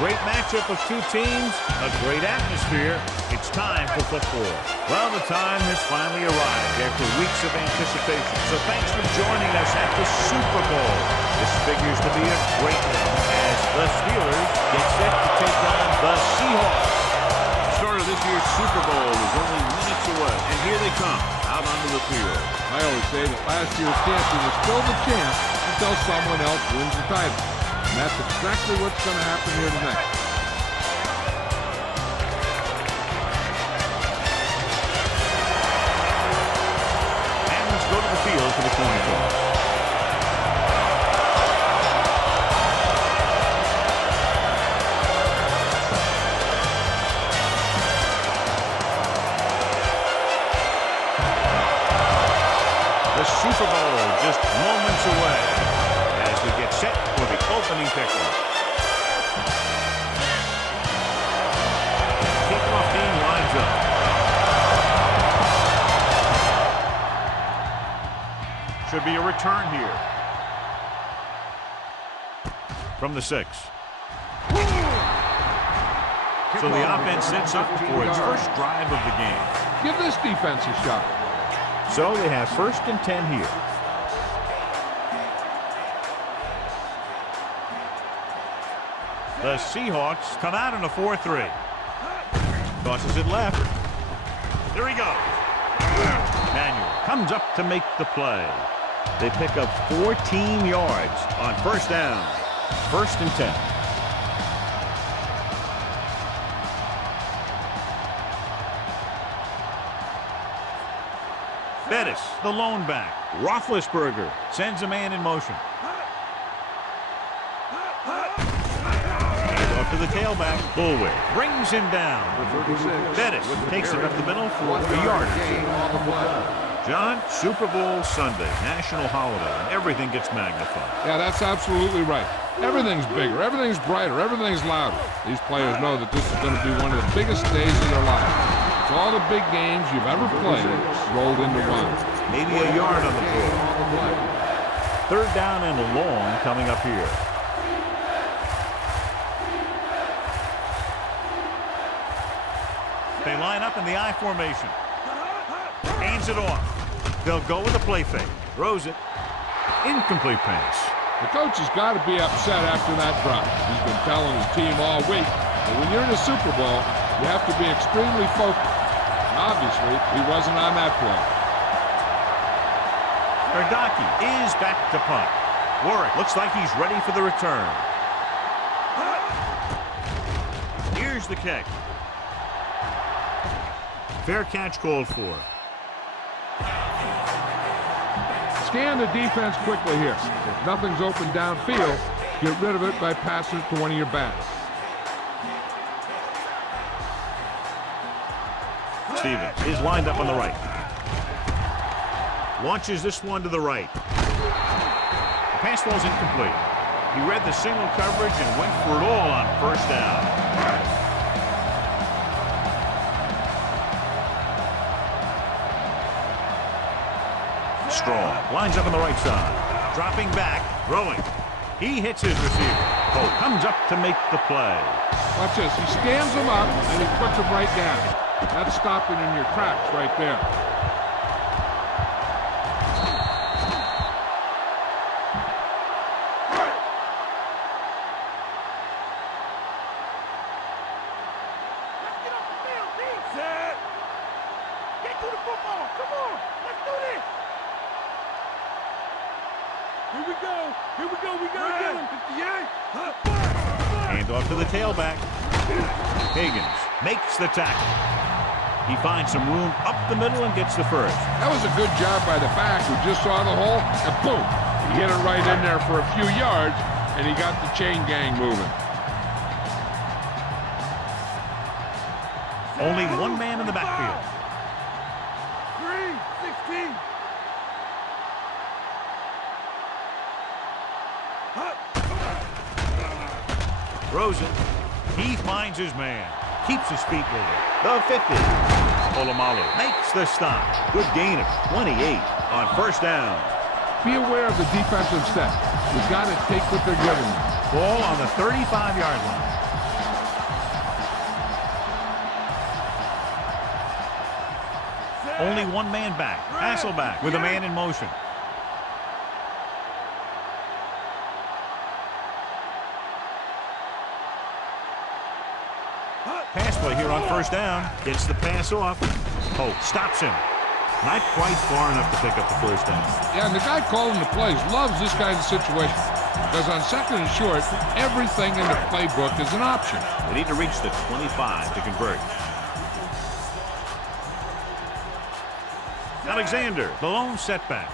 Great matchup of two teams, a great atmosphere. It's time for football. Well, the time has finally arrived after weeks of anticipation. So thanks for joining us at the Super Bowl. This figures to be a great one as the Steelers get set to take on the Seahawks. The start of this year's Super Bowl is only minutes away, and here they come out onto the field. I always say that last year's champion is still the champ until someone else wins the title. And that's exactly what's going to happen here tonight. And let's go to the field for the coin toss. The Super Bowl just moments away as we get set for the opening kickoff. Kickoff team lines up. Should be a return here. From the 6. So the offense sets up for its first drive of the game. Give this defense a shot. So they have 1st and 10 here. The Seahawks come out in a 4-3. Tosses it left. There he goes. Manuel comes up to make the play. They pick up 14 yards on 1st down. 1st and 10. Bettis, the lone back. Roethlisberger sends a man in motion. Off to the tailback. Bullwick brings him down. Bettis takes it up the middle for a yard. John, Super Bowl Sunday, national holiday, and everything gets magnified. Yeah, that's absolutely right. Everything's bigger, everything's brighter, everything's louder. These players know that this is going to be one of the biggest days of their life. It's all the big games you've ever played rolled into one. Maybe a yard on the board. 3rd down and long coming up here. They line up in the I formation. Hands it off. They'll go with a play fake. Throws it. Incomplete pass. The coach has got to be upset after that drop. He's been telling his team all week that when you're in a Super Bowl, you have to be extremely focused. And obviously, he wasn't on that play. Erdaki is back to punt. Warwick looks like he's ready for the return. Here's the kick. Fair catch called for. Scan the defense quickly here. If nothing's open downfield, get rid of it by passing it to one of your backs. Stevens is lined up on the right. Launches this one to the right. The pass ball's incomplete. He read the single coverage and went for it all on 1st down. Strong lines up on the right side. Dropping back, throwing. He hits his receiver. Cole comes up to make the play. Watch this. He stands him up and he puts him right down. That's stopping in your tracks right there. Hand off to the tailback. Higgins makes the tackle. He finds some room up the middle and gets the 1st. That was a good job by the back who just saw the hole, and boom, he hit it right in there for a few yards, and he got the chain gang moving. Only one man in the backfield. 3-16. Throws it. He finds his man. Keeps his feet moving. The 50. Polamalu makes the stop. Good gain of 28 on 1st down. Be aware of the defensive set. You've got to take what they're giving you. Ball on the 35-yard line. Only one man back. Hasselback with a man in motion. Pass play here on first down. Gets the pass off. Hope stops him. Not quite far enough to pick up the first down. Yeah, and the guy calling the plays loves this kind of situation. Because on second and short, everything in the playbook is an option. They need to reach the 25 to convert. Alexander, the lone setback.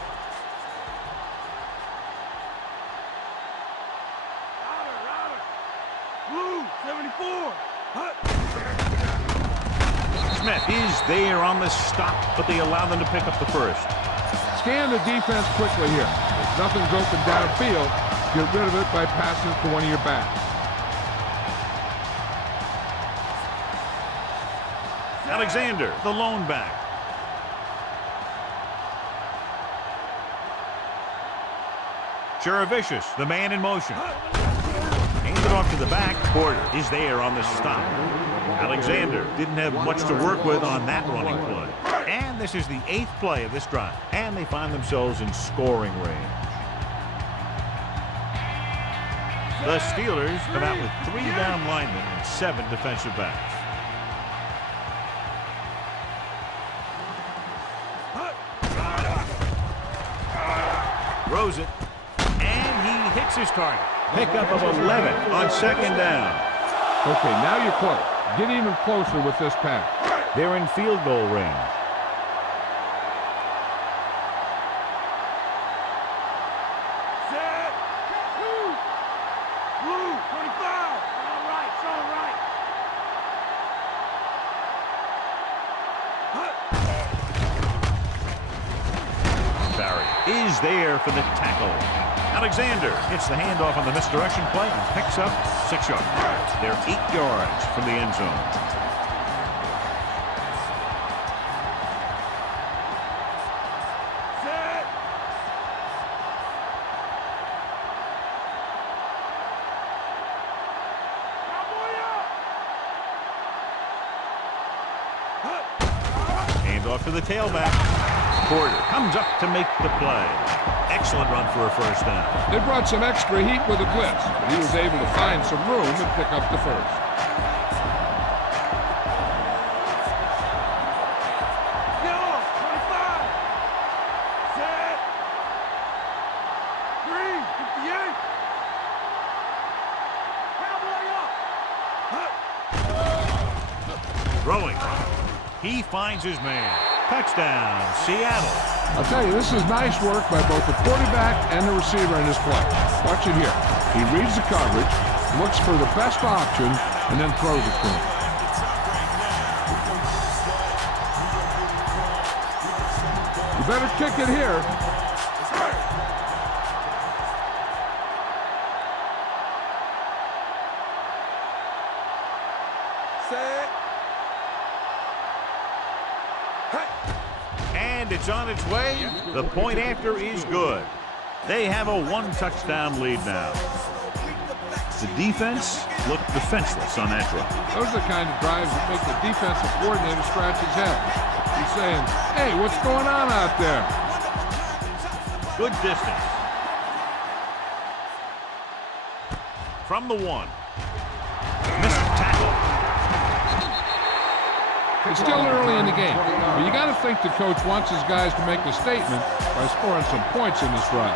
Blue, 74. Smith is there on the stop, but they allow them to pick up the first. Scan the defense quickly here. If nothing's open downfield, get rid of it by passing it to one of your backs. Alexander, the lone back. Cherovicius, the man in motion. Handed off to the back. Porter is there on the stop. Alexander didn't have much to work with on that running play. And this is the 8th play of this drive. And they find themselves in scoring range. The Steelers come out with 3 down linemen and 7 defensive backs. Throws it. And he hits his target. Pickup of 11 on second down. Okay, now you're close. Get even closer with this pass. They're in field goal range. Set. Blue, 25. All right, it's all right. Barry is there for the tackle. Alexander gets the handoff on the misdirection play and picks up 6 yards. They're 8 yards from the end zone. Set. Handoff to the tailback. Porter comes up to make the play. Excellent run for a first down. They brought some extra heat with a blitz, but he was able to find some room and pick up the first. Yellow, 25. Set. Green, 58. Cowboy up. Throwing. He finds his man. Touchdown, Seattle. I'll tell you, this is nice work by both the quarterback and the receiver in this play. Watch it here. He reads the coverage, looks for the best option, and then throws it to him. You better kick it here. Set. And it's on its way. The point after is good. They have a 1-touchdown lead now. The defense looked defenseless on that drive. Those are the kind of drives that make the defensive coordinator scratch his head. He's saying, hey, what's going on out there? Good distance. From the 1. Missed tackle. It's still early in the game, but you got to think the coach wants his guys to make a statement by scoring some points in this drive.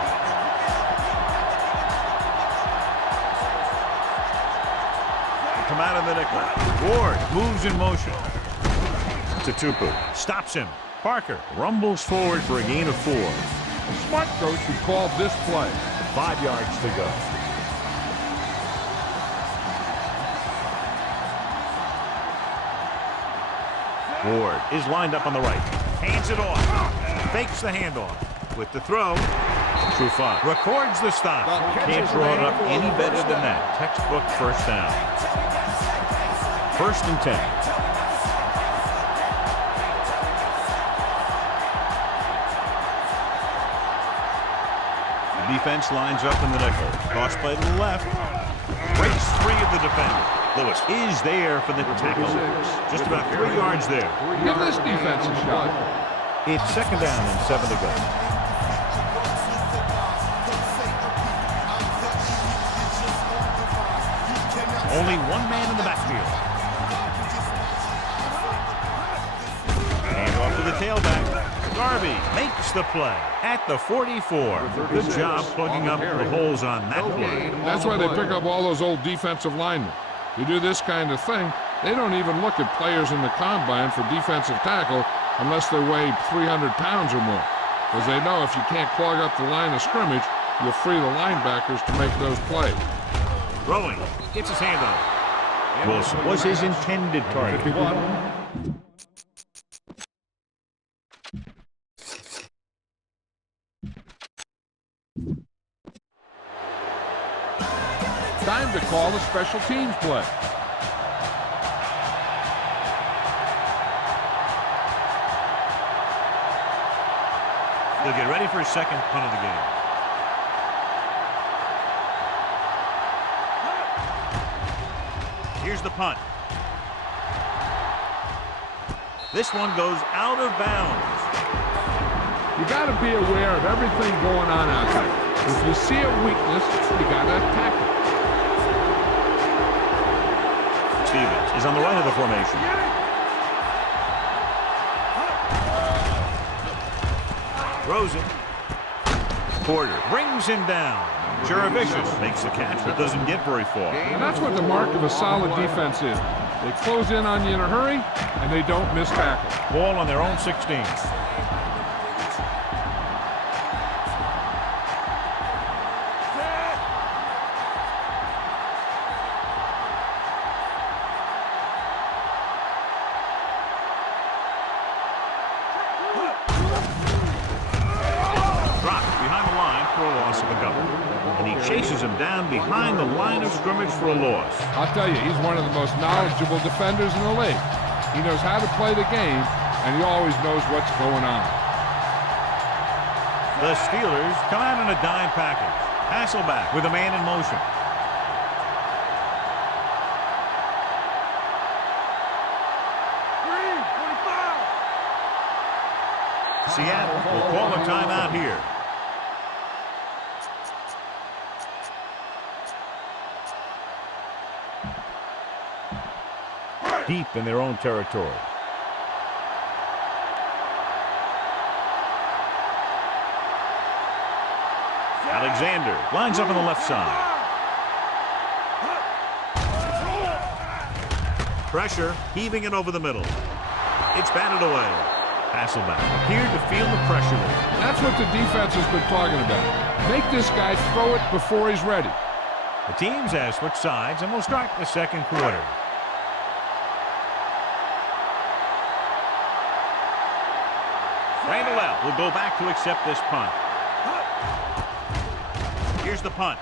They come out of the nickel. Ward moves in motion. Tupu stops him. Parker rumbles forward for a gain of 4. A smart coach who called this play. 5 yards to go. Ward is lined up on the right. Hands it off. Fakes the handoff. With the throw. Trufant records the stop. Can't draw it up any better than that. Textbook first down. 1st and 10. The defense lines up in the nickel. Toss play to the left. Breaks 3 of the defenders. Lewis is there for the tackle. Just about 3 yards there. Give this defense a shot. It's 2nd down and 7 to go. Only one man in the backfield. Hand off to the tailback. Garvey makes the play at the 44. Good job plugging up the holes on that play. That's why they pick up all those old defensive linemen. You do this kind of thing, they don't even look at players in the combine for defensive tackle unless they weigh 300 pounds or more. Because they know if you can't clog up the line of scrimmage, you'll free the linebackers to make those plays. Throwing. Gets his hand on it. Wilson was his intended target. 51. Time to call a special teams play. He'll get ready for his second punt of the game. Here's the punt. This one goes out of bounds. You got to be aware of everything going on out there. If you see a weakness, you got to attack it. Stevens is on the right of the formation. Throws it. Porter brings him down. Juravicius makes the catch, but doesn't get very far. And that's what the mark of a solid defense is. They close in on you in a hurry, and they don't miss tackle. Ball on their own 16. Chases him down behind the line of scrimmage for a loss. I'll tell you, he's one of the most knowledgeable defenders in the league. He knows how to play the game, and he always knows what's going on. The Steelers come out in a dime package. Hasselback with a man in motion. Seattle will call a timeout here. Deep in their own territory. Alexander lines up on the left side. Pressure, heaving it over the middle. It's batted away. Hasselback appeared to feel the pressure there. That's what the defense has been talking about. Make this guy throw it before he's ready. The teams have switched sides, and we'll start the second quarter. Randall will go back to accept this punt. Here's the punt.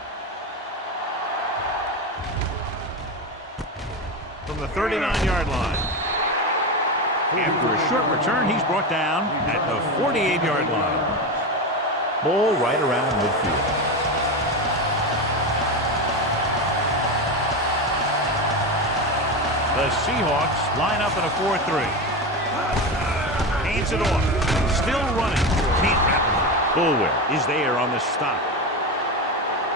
From the 39-yard line. After a short return, he's brought down at the 48-yard line. Ball right around midfield. The Seahawks line up in a 4-3. Hands it off. Still running. Can't wrap him up. Bulwer is there on the stop.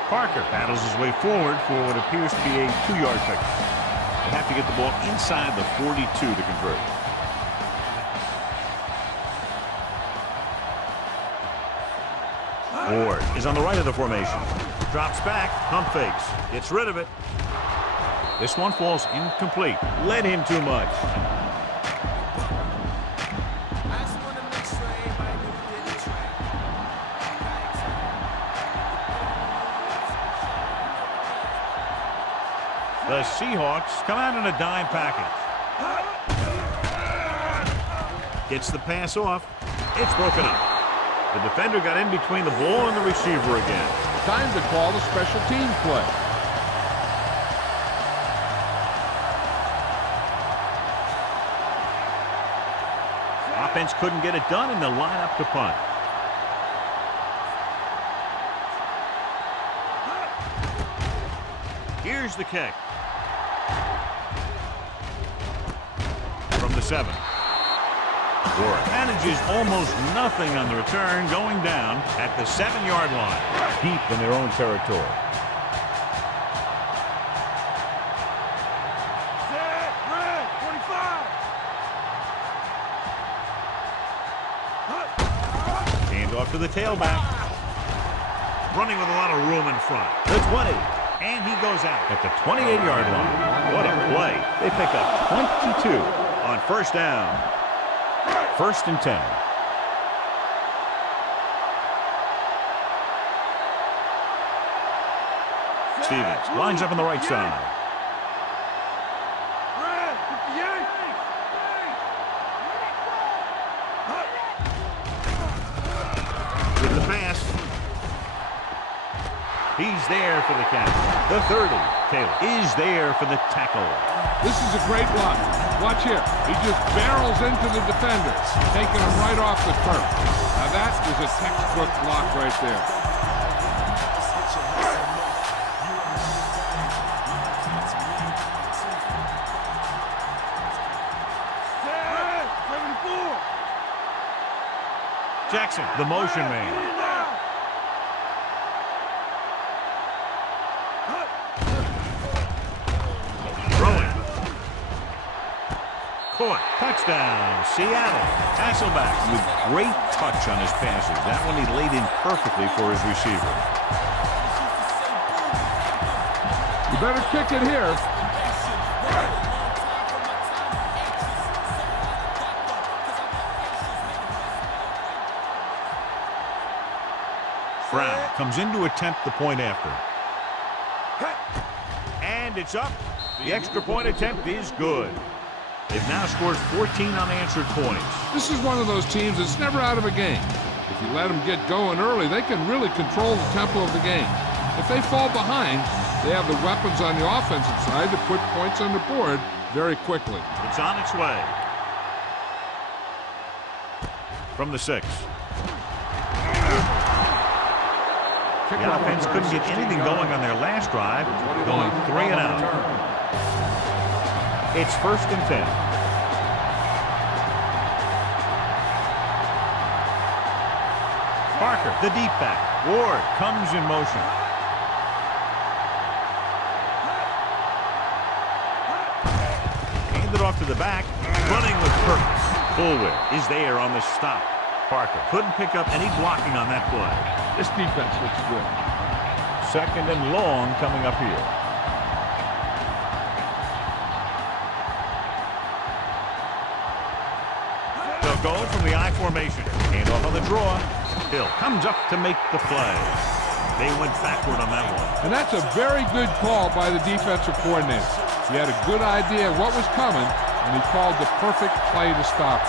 Parker battles his way forward for what appears to be a 2-yard pickup. They have to get the ball inside the 42 to convert. Ward is on the right of the formation. Drops back. Pump fakes. Gets rid of it. This one falls incomplete. Led him too much. The Seahawks come out in a dime package. Gets the pass off. It's broken up. The defender got in between the ball and the receiver again. Time to call the special teams play. Offense couldn't get it done, and they'll line up to punt. Here's the kick. From the 7. Ward manages almost nothing on the return, going down at the 7-yard line, deep in their own territory. Set, red, 25. Hand off to the tailback. Running with a lot of room in front. The 20. And he goes out at the 28-yard line. What a play. They pick up 22 on first down. First and 10. Stevens lines up on the right side. Red, 58. With the pass. He's there for the catch. The 30. Taylor is there for the tackle. This is a great block. Watch here. He just barrels into the defender, taking him right off the turf. Now that is a textbook block right there. Red, 74. Jackson, the motion man. Touchdown, Seattle. Hasselback with great touch on his passes. That one he laid in perfectly for his receiver. You better kick it here. Brown comes in to attempt the point after. And it's up. The extra point attempt is good. They've now scored 14 unanswered points. This is one of those teams that's never out of a game. If you let them get going early, they can really control the tempo of the game. If they fall behind, they have the weapons on the offensive side to put points on the board very quickly. It's on its way. From the 6. The offense couldn't get anything going on their last drive, going 3 and out. It's first and 10. Parker, the deep back. Ward comes in motion. Handed off to the back. Running with purpose. Fullwill is there on the stop. Parker couldn't pick up any blocking on that play. This defense looks good. Second and long coming up here. They'll go from the I formation. Hand off on the draw. Hill comes up to make the play. They went backward on that one. And that's a very good call by the defensive coordinator. He had a good idea of what was coming, and he called the perfect play to stop it.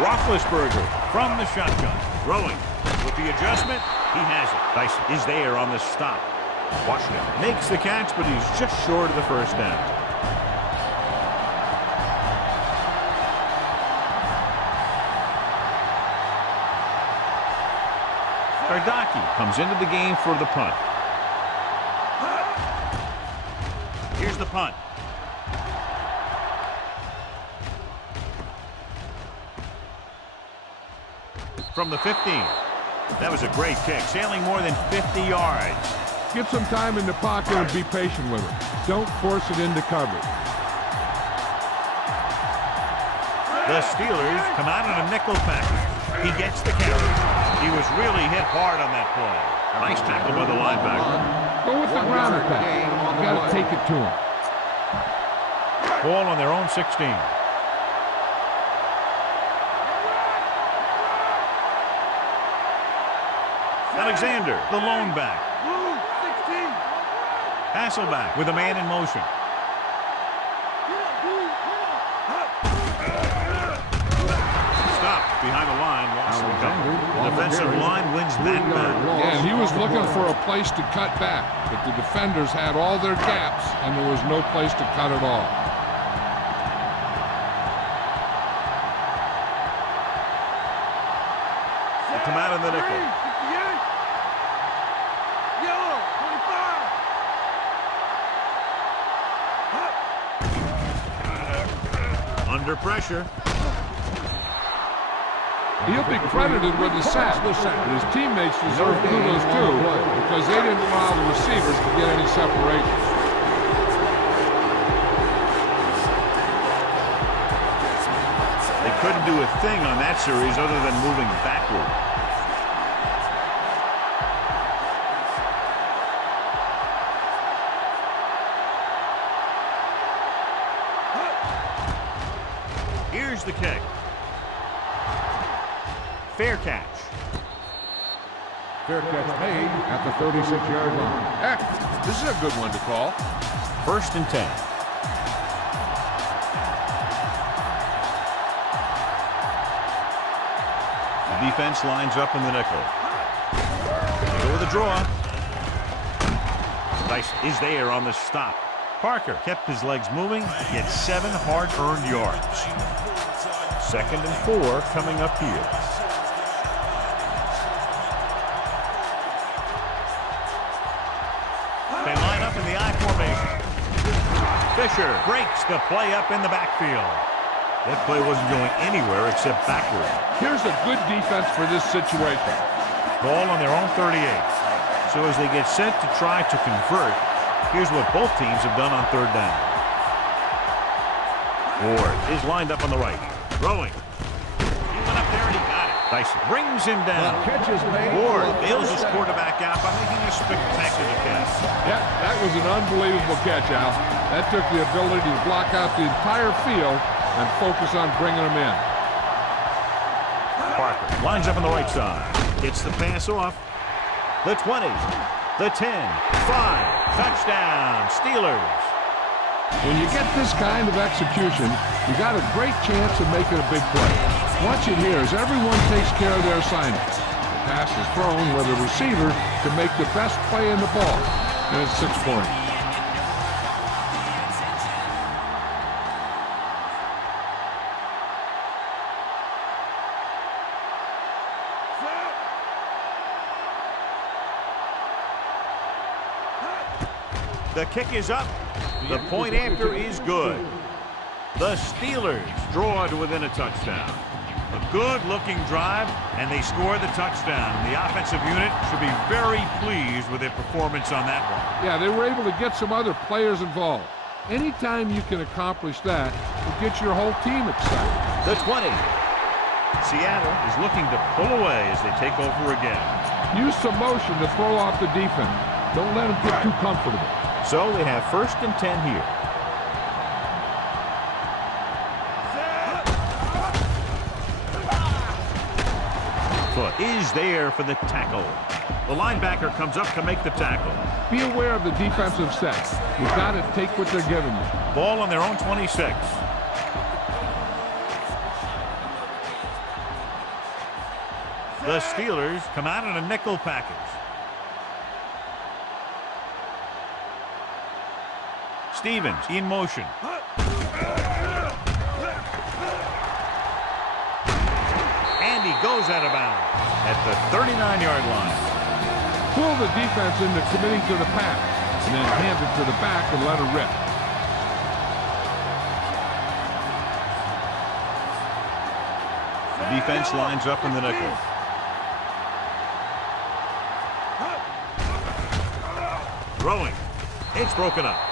Roethlisberger from the shotgun. Throwing. With the adjustment, he has it. Dyson is there on the stop. Washington makes the catch, but he's just short of the first down. Ardaki comes into the game for the punt. Here's the punt. From the 15. That was a great kick, sailing more than 50 yards. Get some time in the pocket and be patient with it. Don't force it into coverage. The Steelers come out in a nickel package. He gets the carry. He was really hit hard on that play. Nice tackle by the linebacker. Go with the ground attack. You got to take it to him. Ball on their own 16. Alexander, the lone back. Blue, 16. Hasselback with a man in motion. Stop behind the line. Lost the cover. The defensive line wins that battle. Yeah, and he was looking for a place to cut back, but the defenders had all their gaps, and there was no place to cut at all. They come out in the nickel. 58. Yellow, 25. under pressure. He'll be credited with the sack. But his teammates deserve kudos too, because they didn't allow the receivers to get any separation. They couldn't do a thing on that series other than moving backward. Here's the kick. Fair catch. Fair catch made at the 36-yard line. Heck, this is a good one to call. 1st and 10. The defense lines up in the nickel. They go with a draw. Dice is there on the stop. Parker kept his legs moving, gets 7 hard-earned yards. 2nd and 4 coming up here. They line up in the I formation. Fisher breaks the play up in the backfield. That play wasn't going anywhere except backward. Here's a good defense for this situation. Ball on their own 38. So as they get set to try to convert, here's what both teams have done on 3rd down. Ward is lined up on the right. Throwing. He went up there and he got it. Dyson brings him down. Catch is made. Ward bails his quarterback out by making a spectacular catch. Yeah, that was an unbelievable catch, Al. That took the ability to block out the entire field and focus on bringing them in. Parker lines up on the right side. Gets the pass off. The 20. The 10. 5. Touchdown, Steelers. When you get this kind of execution, you got a great chance of making a big play. Watch it here as everyone takes care of their assignment. The pass is thrown where the receiver can make the best play in the ball, and it's 6 points. The kick is up. The point after is good. The Steelers draw to within a touchdown. A good-looking drive, and they score the touchdown. The offensive unit should be very pleased with their performance on that one. Yeah, they were able to get some other players involved. Anytime you can accomplish that, it gets your whole team excited. The 20. Seattle is looking to pull away as they take over again. Use some motion to throw off the defense. Don't let them get too comfortable. So they have 1st and 10 here. Foot is there for the tackle. The linebacker comes up to make the tackle. Be aware of the defensive sets. You've got to take what they're giving you. Ball on their own 26. The Steelers come out in a nickel package. Stevens in motion. And he goes out of bounds at the 39-yard line. Pull the defense into committing to the pass, and then hand it to the back and let it rip. The defense lines up in the nickel. Throwing. It's broken up.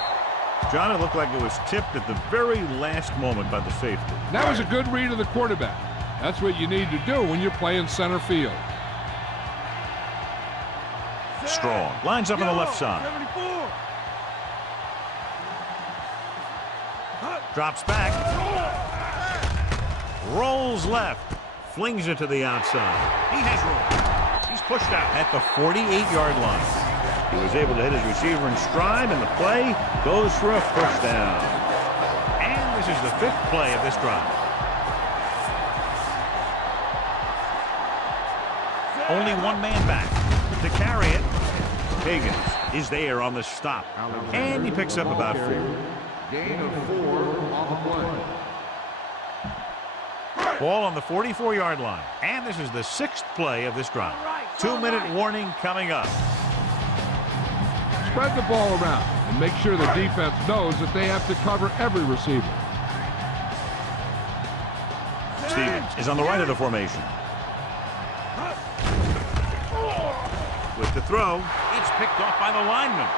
John, it looked like it was tipped at the very last moment by the safety. That was a good read of the quarterback. That's what you need to do when you're playing center field. Strong. Lines up on the left side. 74. Drops back. Rolls left. Flings it to the outside. He has room. He's pushed out at the 48-yard line. He was able to hit his receiver in stride, and the play goes for a first down. And this is the 5th play of this drive. Only one man back to carry it. Higgins is there on the stop, and he picks up about 4. Gain of 4 on the play. Ball on the 44-yard line. And this is the 6th play of this drive. 2-minute warning coming up. Spread the ball around and make sure the defense knows that they have to cover every receiver. Stevens is on the right of the formation. With the throw, it's picked off by the lineman.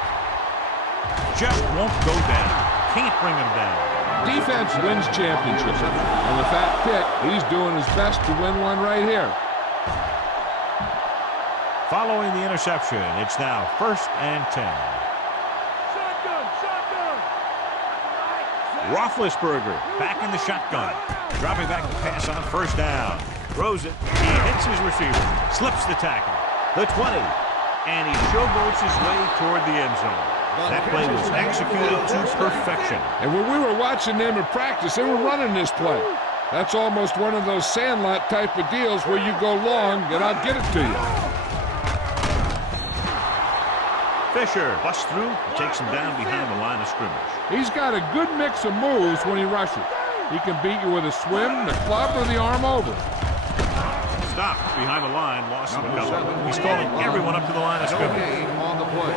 Just won't go down. Can't bring him down. Defense wins championships. And with that pick, he's doing his best to win one right here. Following the interception, it's now 1st and 10. Shotgun, shotgun. Roethlisberger back in the shotgun. Dropping back to pass on 1st down. Throws it. He hits his receiver. Slips the tackle. The 20. And he showboats his way toward the end zone. That play was executed to perfection. And when we were watching them in practice, they were running this play. That's almost one of those sandlot type of deals where you go long and I'll get it to you. Fisher busts through and takes him down behind the line of scrimmage. He's got a good mix of moves when he rushes. He can beat you with a swim, the club, or the arm over. Stopped behind the line, lost him a couple. He's calling everyone up to the line of scrimmage. Gain on the play.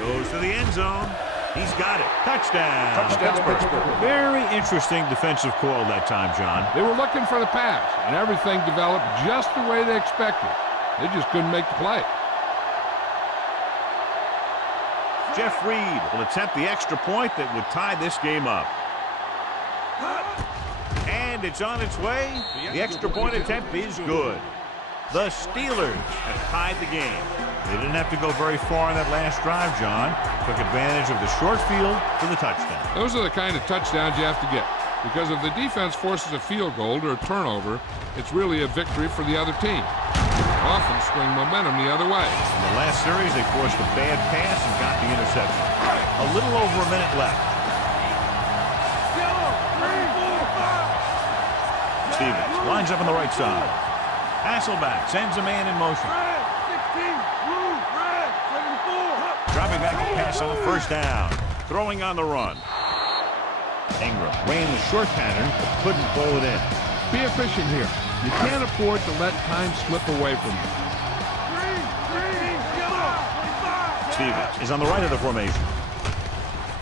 Goes to the end zone. He's got it. Touchdown. Touchdown, Pittsburgh. Very interesting defensive call that time, John. They were looking for the pass, and everything developed just the way they expected. They just couldn't make the play. Jeff Reed will attempt the extra point that would tie this game up. And it's on its way. The extra point attempt is good. The Steelers have tied the game. They didn't have to go very far in that last drive, John. Took advantage of the short field for the touchdown. Those are the kind of touchdowns you have to get. Because if the defense forces a field goal or a turnover, it's really a victory for the other team. Often swing momentum the other way. In the last series, they forced a bad pass and got the interception. A little over a minute left. Stevens lines up on the right side. Hasselback sends a man in motion. Red, 16, blue, red, 74. Dropping back to pass on 1st down. Throwing on the run. Ingram ran the short pattern, but couldn't pull it in. Be efficient here. You can't afford to let time slip away from you. Green, yellow, 25. Stevens is on the right of the formation.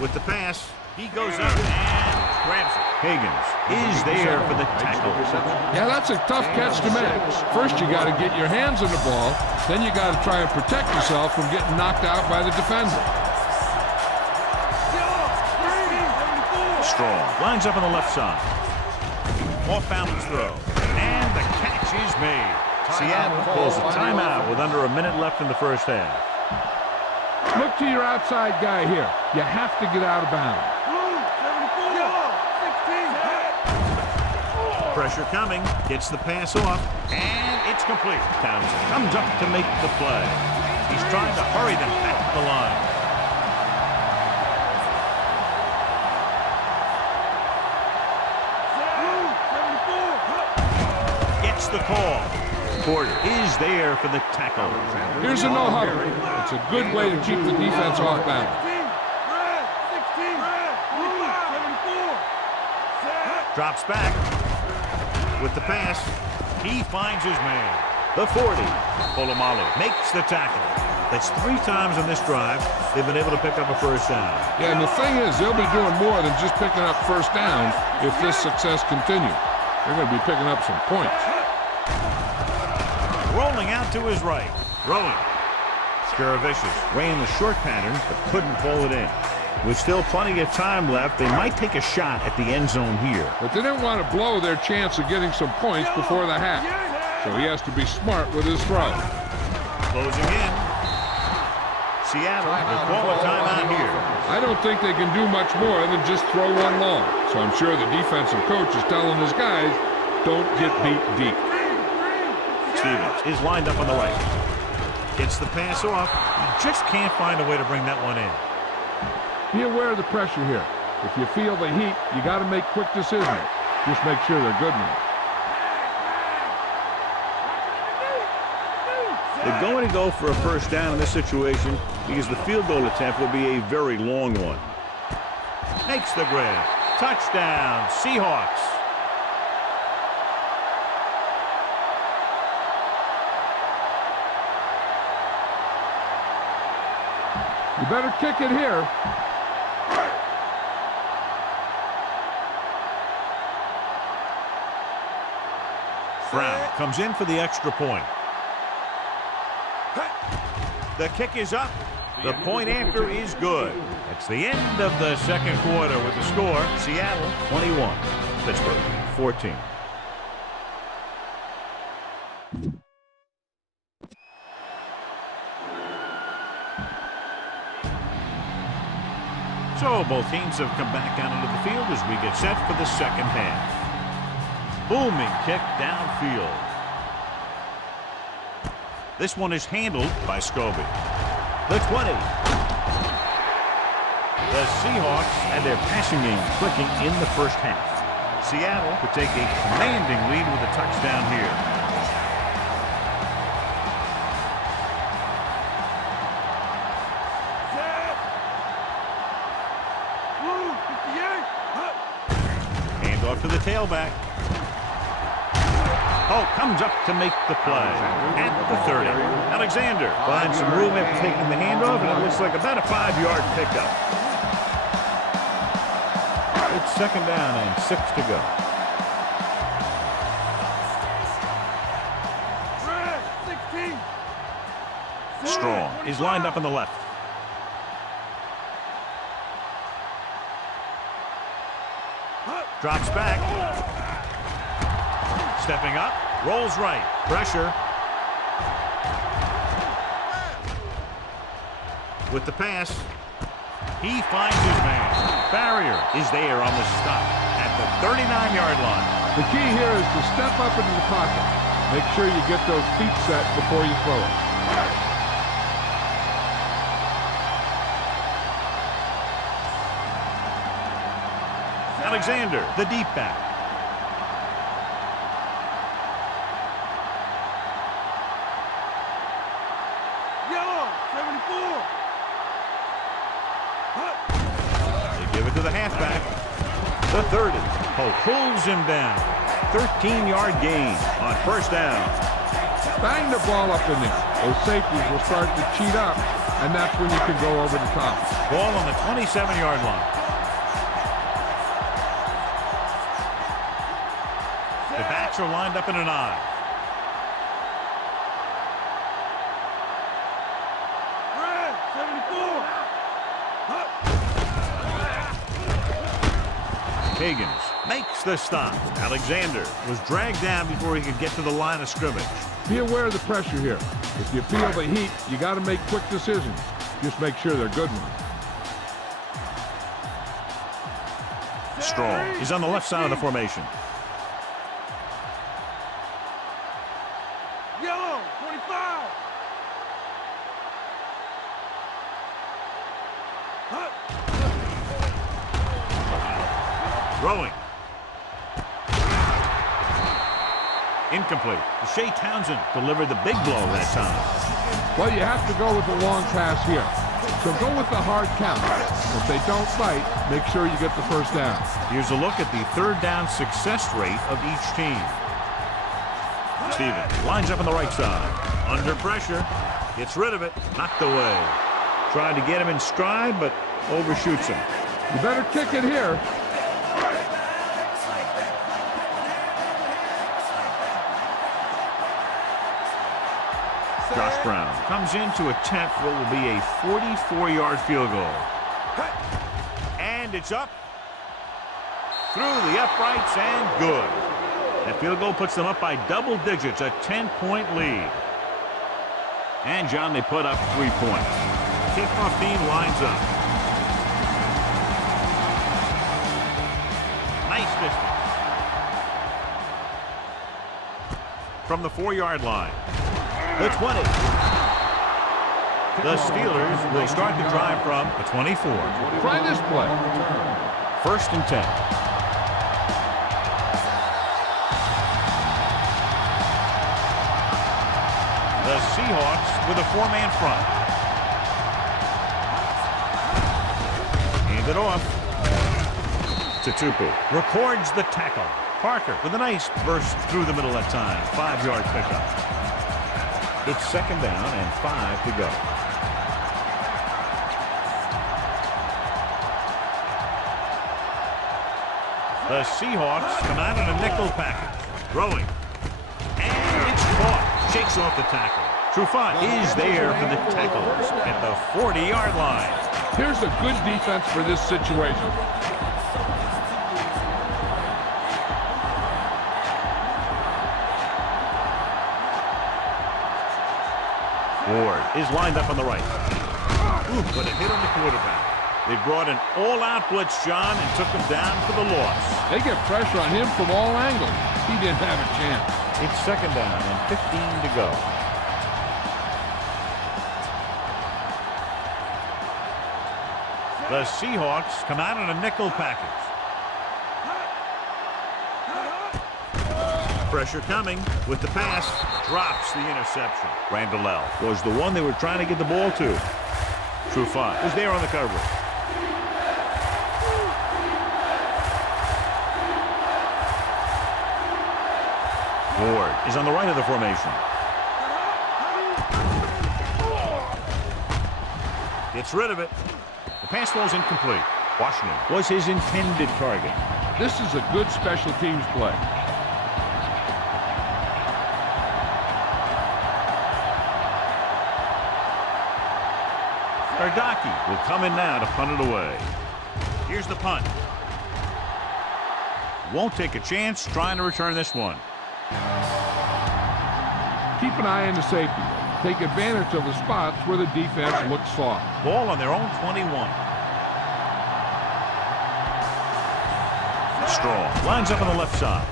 With the pass, he goes up and grabs it. Higgins is there for the tackle. Yeah, that's a tough catch to make. First, you got to get your hands on the ball. Then you got to try and protect yourself from getting knocked out by the defender. Strong lines up on the left side. Off balance throw. And the catch is made. Seattle pulls a timeout with under a minute left in the 1st half. Look to your outside guy here. You have to get out of bounds. Blue, 74. Yellow, 16. Pressure coming. Gets the pass off. And it's complete. Townsend comes up to make the play. He's trying to hurry them back to the line. The call. Porter is there for the tackle. Here's a no-huddle. It's a good way to keep the defense off balance. Red, 16, red, blue, 74. Drops back. With the pass, he finds his man. The 40. Polamalu makes the tackle. That's 3 times on this drive they've been able to pick up a 1st down. Yeah, and the thing is, they'll be doing more than just picking up 1st down if this success continues. They're going to be picking up some points. Rolling out to his right. Throwing. Scaravicius ran the short pattern, but couldn't pull it in. With still plenty of time left, they might take a shot at the end zone here. But they didn't want to blow their chance of getting some points before the half. So he has to be smart with his throw. Closing in. Seattle will call a timeout here. I don't think they can do much more than just throw one long. So I'm sure the defensive coach is telling his guys, don't get beat deep. Stevens is lined up on the right. Gets the pass off. He just can't find a way to bring that one in. Be aware of the pressure here. If you feel the heat, you got to make quick decisions. Just make sure they're good ones. They're going to go for a 1st down in this situation because the field goal attempt will be a very long one. Makes the grab. Touchdown, Seahawks. You better kick it here. Brown comes in for the extra point. The kick is up. The point after is good. It's the end of the second quarter with the score, Seattle 21, Pittsburgh 14. So both teams have come back out onto the field as we get set for the second half. Booming kick downfield. This one is handled by Scobie. The 20. The Seahawks had their passing game clicking in the first half. Seattle could take a commanding lead with a touchdown here. Handoff to the tailback. Oh, comes up to make the play at the 30. Alexander finds some room after taking the handoff, and it looks like about a 5-yard pickup. It's second down and 6 to go. Strong is lined up on the left. Drops back. Stepping up, rolls right, pressure. With the pass, he finds his man. Barrier is there on the stop at the 39-yard line. The key here is to step up into the pocket. Make sure you get those feet set before you throw it. Alexander, the deep back. To the halfback, the 30. Pulls him down. 13-yard gain on first down. Bang the ball up in there. Those safeties will start to cheat up, and that's when you can go over the top. Ball on the 27-yard line. The backs are lined up in an I. Higgins makes the stop. Alexander was dragged down before he could get to the line of scrimmage. Be aware of the pressure here. If you feel the heat, you got to make quick decisions. Just make sure they're good ones. Strong is on the left side of the formation. Yellow, 25. Throwing. Incomplete. Shea Townsend delivered the big blow that time. Well, you have to go with the long pass here. So go with the hard count. If they don't fight, make sure you get the first down. Here's a look at the third down success rate of each team. Stevens lines up on the right side. Under pressure. Gets rid of it. Knocked away. Tried to get him in stride, but overshoots him. You better kick it here. Josh Brown comes in to attempt what will be a 44-yard field goal. And it's up. Through the uprights and good. That field goal puts them up by double digits, a 10-point lead. And, John, they put up 3 points. Kickoff team lines up. Nice distance. From the 4-yard line. The 20. The Steelers will start the drive from the 24. Try this play. First and 10. The Seahawks with a 4-man front. Hand it off to Tupu. Records the tackle. Parker with a nice burst through the middle that time. 5-yard pickup. It's second down and 5 to go. The Seahawks come out in a nickel package. Throwing. Shakes off the tackle. Trufant is there for the tackles at the 40-yard line. Here's a good defense for this situation. Ward is lined up on the right. Ooh, but a hit on the quarterback. They brought an all-out blitz, John, and took him down for the loss. They get pressure on him from all angles. He didn't have a chance. It's second down and 15 to go. The Seahawks come out in a nickel package. Pressure coming with the pass. Drops the interception. Randall was the one they were trying to get the ball to. Trufant was there on the coverage. Ward is on the right of the formation. Gets rid of it. The pass falls incomplete. Washington was his intended target. This is a good special teams play. Ardaki will come in now to punt it away. Here's the punt. Won't take a chance trying to return this one. Keep an eye on the safety. Take advantage of the spots where the defense looks soft. Ball on their own 21. Strong lines up on the left side.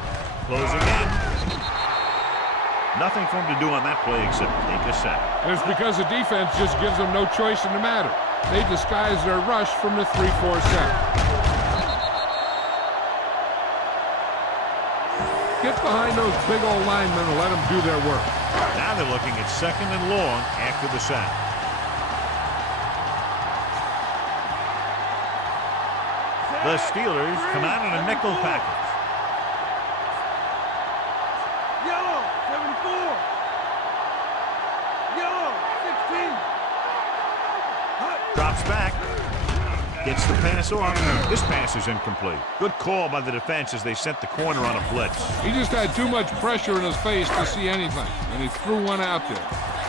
Closing in. Nothing for him to do on that play except take a sack. And it's because the defense just gives them no choice in the matter. They disguise their rush from the 3-4 set. Get behind those big old linemen and let them do their work. Now they're looking at second and long after the sack. The Steelers come out in a nickel package. Yellow, 74. Yellow, 16. Drops back. Gets the pass off. This pass is incomplete. Good call by the defense as they sent the corner on a blitz. He just had too much pressure in his face to see anything, and he threw one out there.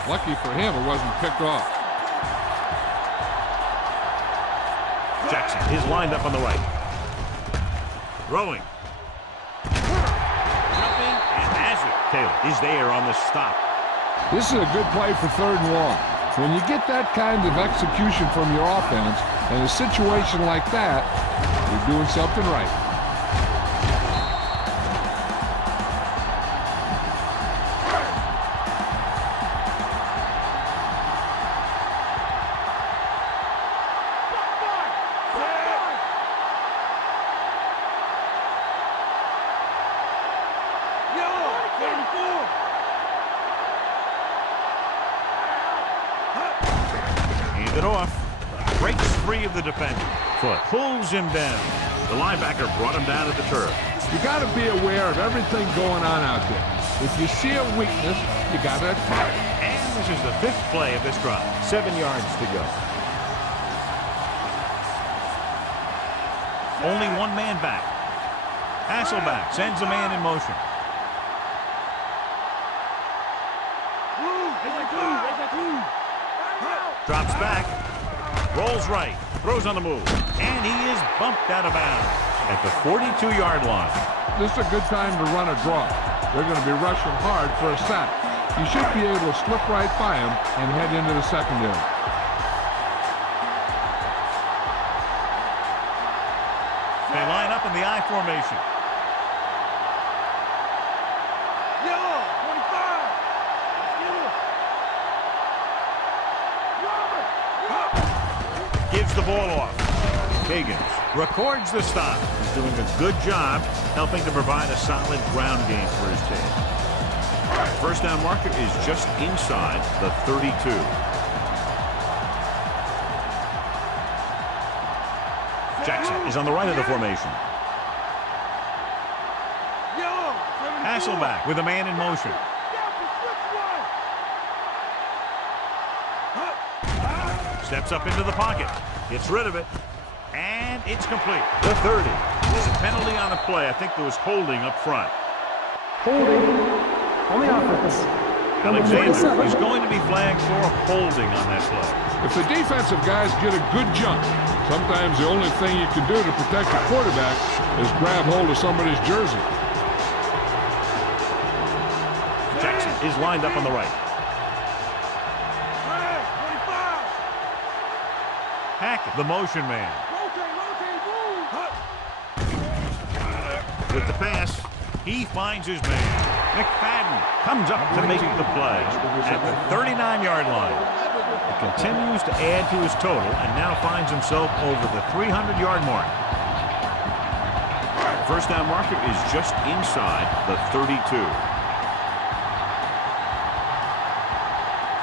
Lucky for him, it wasn't picked off. Jackson is lined up on the right. Throwing. Jumping and has it. Taylor is there on the stop. This is a good play for 3rd and long. When you get that kind of execution from your offense, in a situation like that, you're doing something right. Yellow, 74. Hand it off. Breaks free of the defender. Foot pulls him down. The linebacker brought him down at the turf. You got to be aware of everything going on out there. If you see a weakness, you got to attack it. And this is the 5th play of this drive. 7 yards to go. Only one man back. Hasselback sends a man in motion. Drops back. Rolls right. Throws on the move. And he is bumped out of bounds at the 42-yard line. This is a good time to run a draw. They're going to be rushing hard for a sack. You should be able to slip right by him and head into the secondary. They line up in the I formation. Yellow, 25. Gives the ball off. Higgins records the stop. He's doing a good job helping to provide a solid ground game for his team. First down marker is just inside the 32. Jackson is on the right of the formation. Yellow, 74. Hasselback with a man in motion. Steps up into the pocket. Gets rid of it. And it's complete. The 30. There's a penalty on the play. I think there was holding up front. Holding on the offense. Alexander is going to be flagged for holding on that play. If the defensive guys get a good jump, sometimes the only thing you can do to protect the quarterback is grab hold of somebody's jersey. Jackson is lined up on the right. Hackett, the motion man. With the pass, he finds his man. McFadden comes up to make the play at the 39-yard line. He continues to add to his total and now finds himself over the 300-yard mark. First down marker is just inside the 32.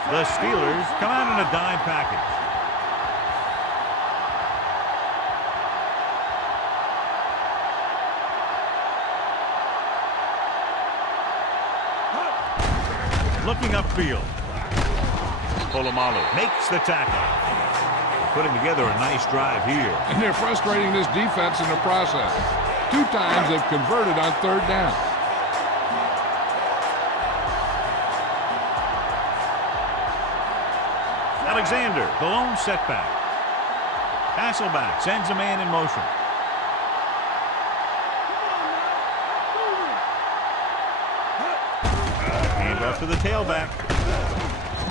The Steelers come out in a dime package. Looking upfield. Polamalu makes the tackle. Putting together a nice drive here. And they're frustrating this defense in the process. 2 times they've converted on 3rd down. Alexander, the lone setback. Hasselback sends a man in motion. Hand off to the tailback.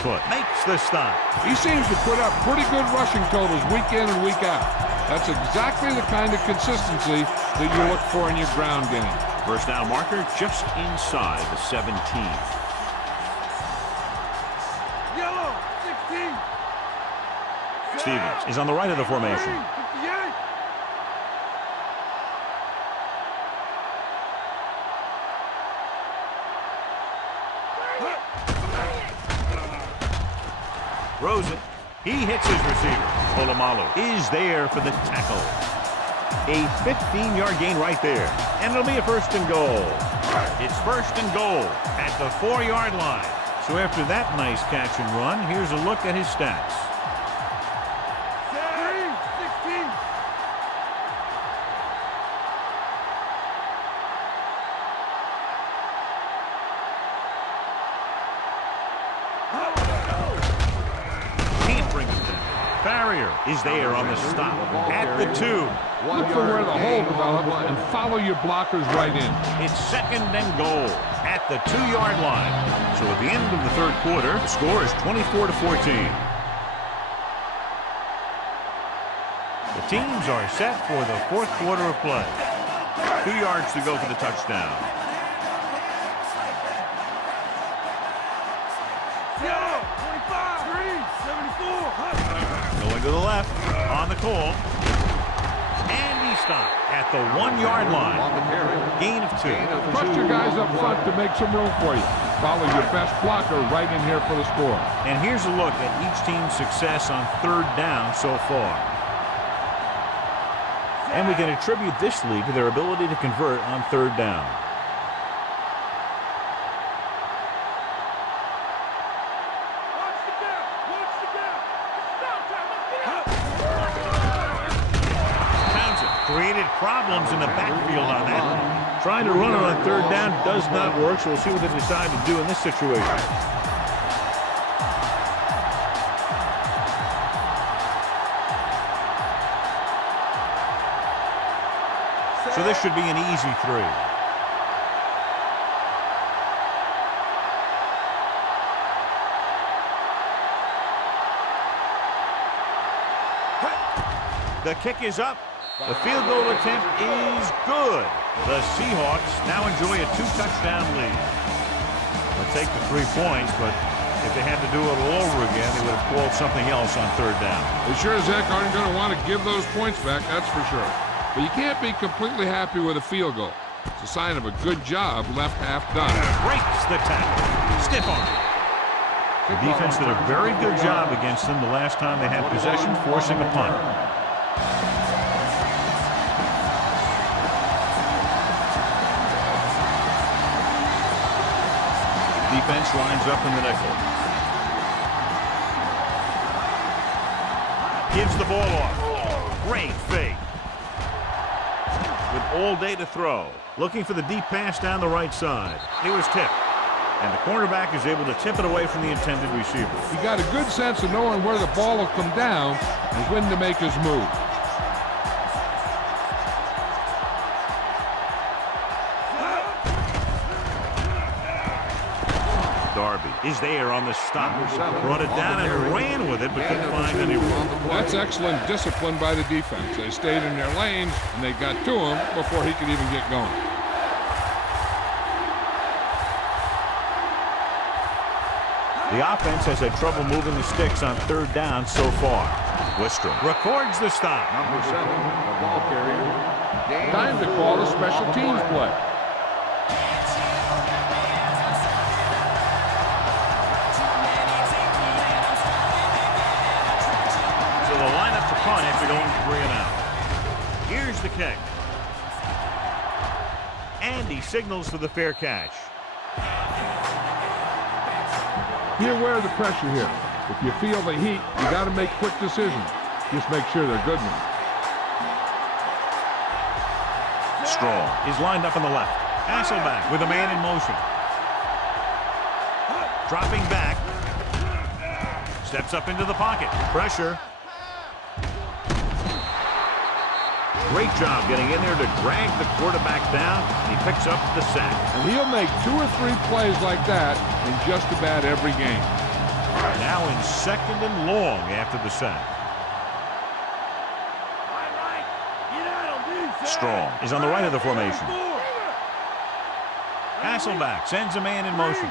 Foot makes the stop. He seems to put up pretty good rushing totals week in and week out. That's exactly the kind of consistency that you look for in your ground game. First down marker just inside the 17. Yellow, 16. Stevens is on the right of the formation. 58. Throws it. He hits his receiver. Polamalu is there for the tackle. A 15-yard gain right there. And it'll be a 1st and goal. It's 1st and goal at the 4-yard line. So after that nice catch and run, here's a look at his stats. 16. Can't bring him down. Farrier is there on the stop at the 2. Look for where the hole develops and follow your blockers right in. It's 2nd and goal at the 2-yard line. So at the end of the 3rd quarter, the score is 24-14. The teams are set for the 4th quarter of play. 2 yards to go for the touchdown. Yellow, 25. 3, 74. Going to the left on the call. And he stopped at the 1-yard line. Gain of 2. Trust your guys up front to make some room for you. Follow your best blocker right in here for the score. And here's a look at each team's success on 3rd down so far. And we can attribute this lead to their ability to convert on 3rd down. Watch the gap. Watch the gap. Stop time. Let's get out. Townsend created problems in the backfield on that. Trying to run it on 3rd down does not work, so we'll see what they decide to do in this situation. So this should be an easy 3. The kick is up. The field goal attempt is good. The Seahawks now enjoy a 2-touchdown lead. They'll take the 3 points, but if they had to do it all over again, they would have called something else on 3rd down. They sure as heck aren't going to want to give those points back, that's for sure. But you can't be completely happy with a field goal. It's a sign of a good job left half done. Breaks the tackle. Stiff arm. The defense did a very good job against them the last time they had possession, forcing a punt. Defense lines up in the nickel. Gives the ball off. Great fake. With all day to throw. Looking for the deep pass down the right side. He was tipped. And the cornerback is able to tip it away from the intended receiver. He got a good sense of knowing where the ball will come down and when to make his move. Darby is there on the stop. Brought it down and ran with it, but couldn't find anyone. That's excellent discipline by the defense. They stayed in their lanes, and they got to him before he could even get going. The offense has had trouble moving the sticks on third down so far. Wistrom records the stop. Number 7, the ball carrier. Time to call a special teams play. So the lineup to punt after going 3 and out. Here's the kick. And he signals for the fair catch. Be aware of the pressure here. If you feel the heat, you got to make quick decisions. Just make sure they're good ones. Strong is lined up on the left. Hasselback with a man in motion. Dropping back. Steps up into the pocket. Pressure. Great job getting in there to drag the quarterback down. He picks up the sack. And he'll make 2 or 3 plays like that in just about every game. Now in 2nd and long after the sack. Strong is on the right of the formation. Hasselback sends a man in motion.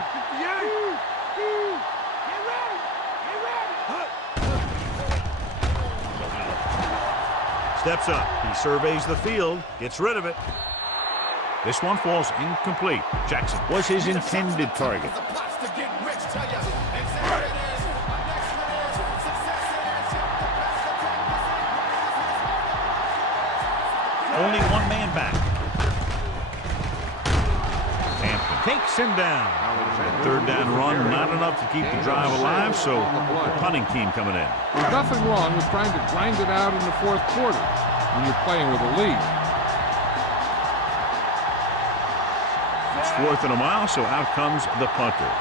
Steps up. He surveys the field. Gets rid of it. This one falls incomplete. Jackson was his intended target. Only one man back. Hampton takes him down. Third down run, not enough to keep the drive alive, so the punting team coming in. There's nothing wrong with trying to grind it out in the 4th quarter when you're playing with a lead. It's 4th and a mile, so out comes the punter.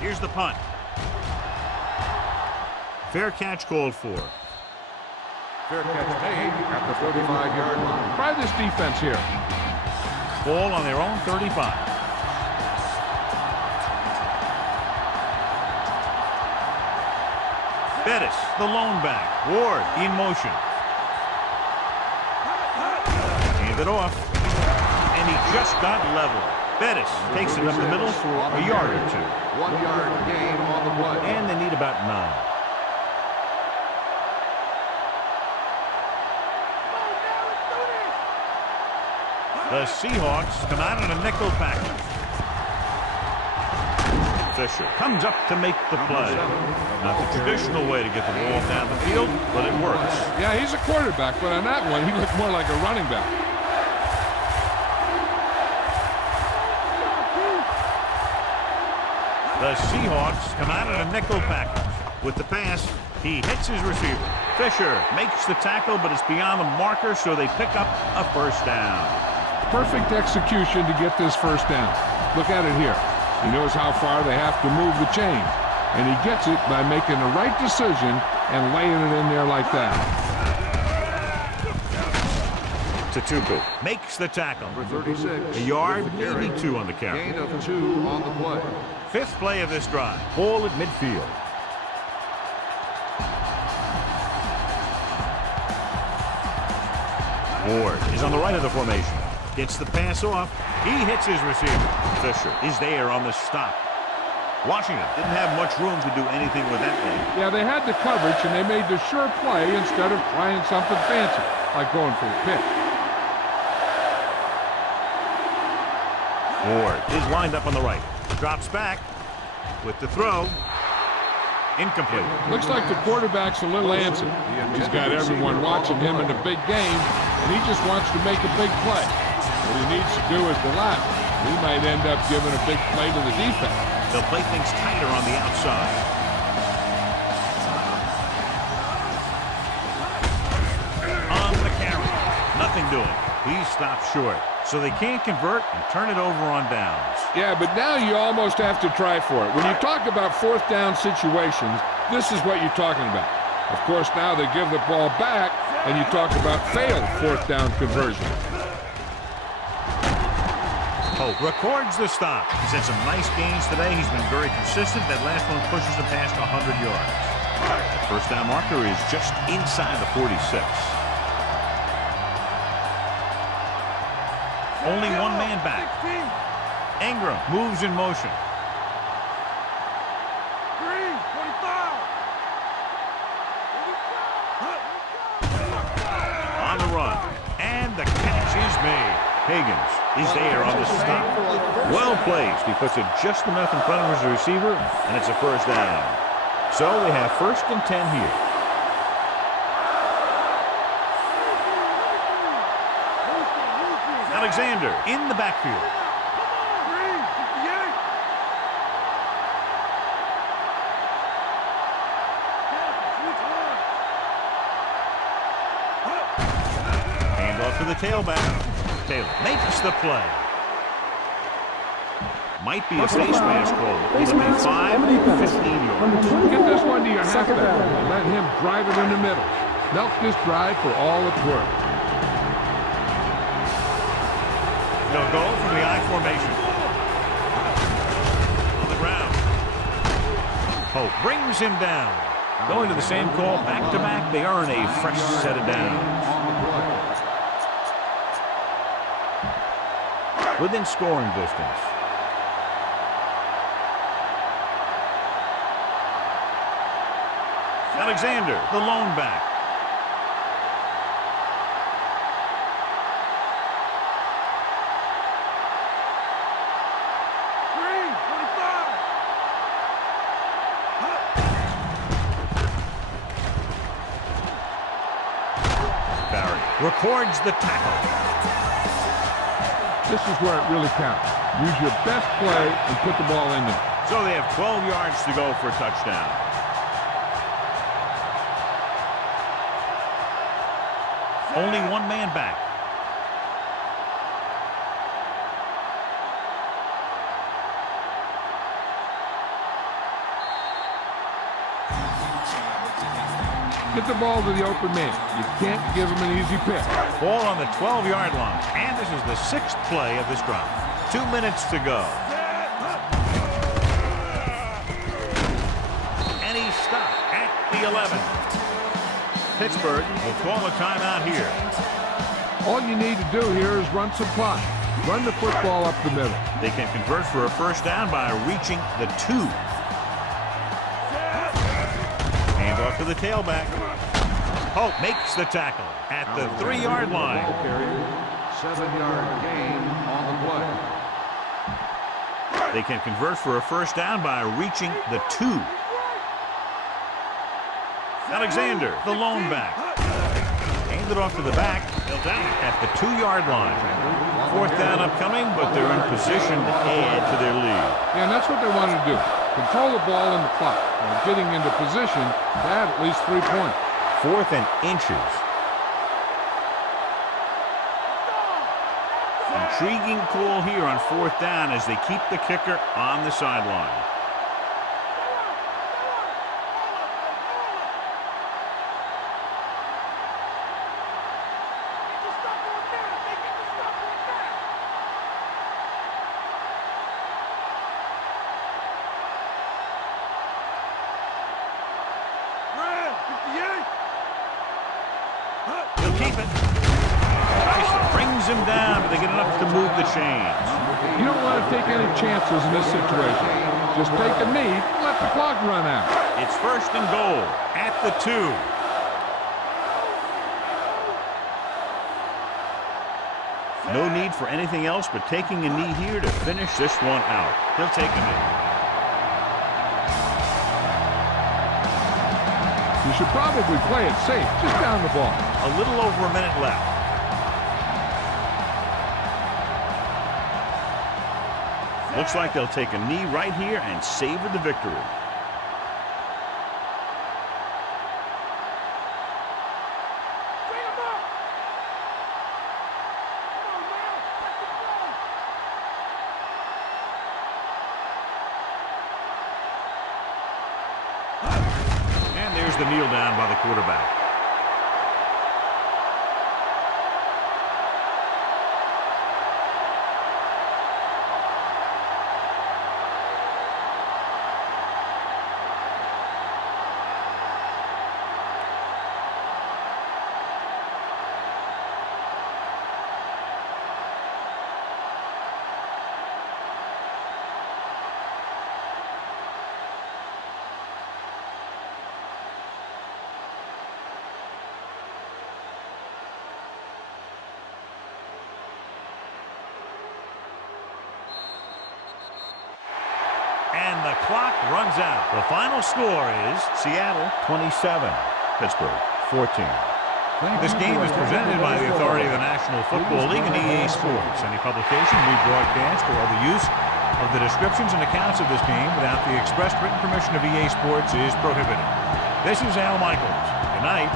Here's the punt. Fair catch called for. Fair catch made at the 35-yard line. Try this defense here. Ball on their own 35. Bettis, the lone back. Ward in motion. Hand it off. And he just got level. Bettis takes it up the middle for a yard or 2. 1-yard gain on the play. And they need about 9. The Seahawks come out in a nickel package. Fisher comes up to make the play. Not the traditional way to get the ball down the field, but it works. Yeah, he's a quarterback, but on that one, he looked more like a running back. The Seahawks come out in a nickel package. With the pass, he hits his receiver. Fisher makes the tackle, but it's beyond the marker, so they pick up a first down. Perfect execution to get this first down. Look at it here. He knows how far they have to move the chain, and he gets it by making the right decision and laying it in there like that. Tutupu makes the tackle. Number 36. A yard, maybe 2 on the carry. Gain of 2 on the play. 5th play of this drive. Ball at midfield. Ward is on the right of the formation. Gets the pass off. He hits his receiver. Fisher is there on the stop. Washington didn't have much room to do anything with that one. Yeah, they had the coverage, and they made the sure play instead of trying something fancy, like going for a pick. Ward is lined up on the right. Drops back with the throw. Incomplete. Looks like the quarterback's a little antsy. He's got everyone watching him in a big game, and he just wants to make a big play. What he needs to do is relax. He might end up giving a big play to the defense. They'll play things tighter on the outside. can do it. He stopped short, so they can't convert and turn it over on downs. Yeah, but now you almost have to try for it. When you talk about fourth down situations, this is what you're talking about. Of course, now they give the ball back, and you talk about failed fourth down conversion. Hope records the stop. He's had some nice gains today. He's been very consistent. That last one pushes him past 100 yards. The first down marker is just inside the 46. Only one man back. Ingram moves in motion. 25. On the run. And the catch is made. Higgins is there on the stop. Well placed. He puts it just enough in front of his receiver, and it's a first down. So they have 1st and 10 here. Alexander in the backfield. Hand off to the tailback. Taylor makes the play. Might be a face mask call. It'll be 15 yards. Get this one to your halfback and let him drive it in the middle. Milk this drive for all it's worth. They'll go from the I formation. On the ground. Hope brings him down. Going to the same call back-to-back, they earn a fresh set of downs. Within scoring distance. Alexander, the lone back. Barry records the tackle. This is where it really counts. Use your best play and put the ball in there. So they have 12 yards to go for a touchdown. Only one man back. Get the ball to the open man. You can't give him an easy pick. Ball on the 12-yard line. And this is the 6th play of this drive. 2 minutes to go. And he stopped at the 11. Pittsburgh will call a timeout here. All you need to do here is run some clock. Run the football up the middle. They can convert for a first down by reaching the 2. Hand off to the tailback. Hope makes the tackle at the 3-yard line. 7-yard gain on the play. They can convert for a first down by reaching the 2. Alexander, the lone back. Handed off to the back. They'll down at the 2-yard line. 4th down upcoming, but they're in position to add to their lead. Yeah, and that's what they want to do. Control the ball in the clock while getting into position to add at least 3 points. 4th and inches. Intriguing call here on 4th down as they keep the kicker on the sideline. He'll keep it. Tyson brings him down, but they get enough to move the chains. You don't want to take any chances in this situation. Just take a knee and let the clock run out. It's 1st and goal at the 2. No need for anything else but taking a knee here to finish this one out. He'll take a knee. You should probably play it safe. Just down the ball. A little over a minute left. Looks like they'll take a knee right here and savor the victory. forces the kneel down by the quarterback. And the clock runs out. The final score is Seattle 27, Pittsburgh 14. This game is presented by the authority of the National Football League and EA Sports. Any publication, rebroadcast, or other use of the descriptions and accounts of this game without the express written permission of EA Sports is prohibited. This is Al Michaels. Good night.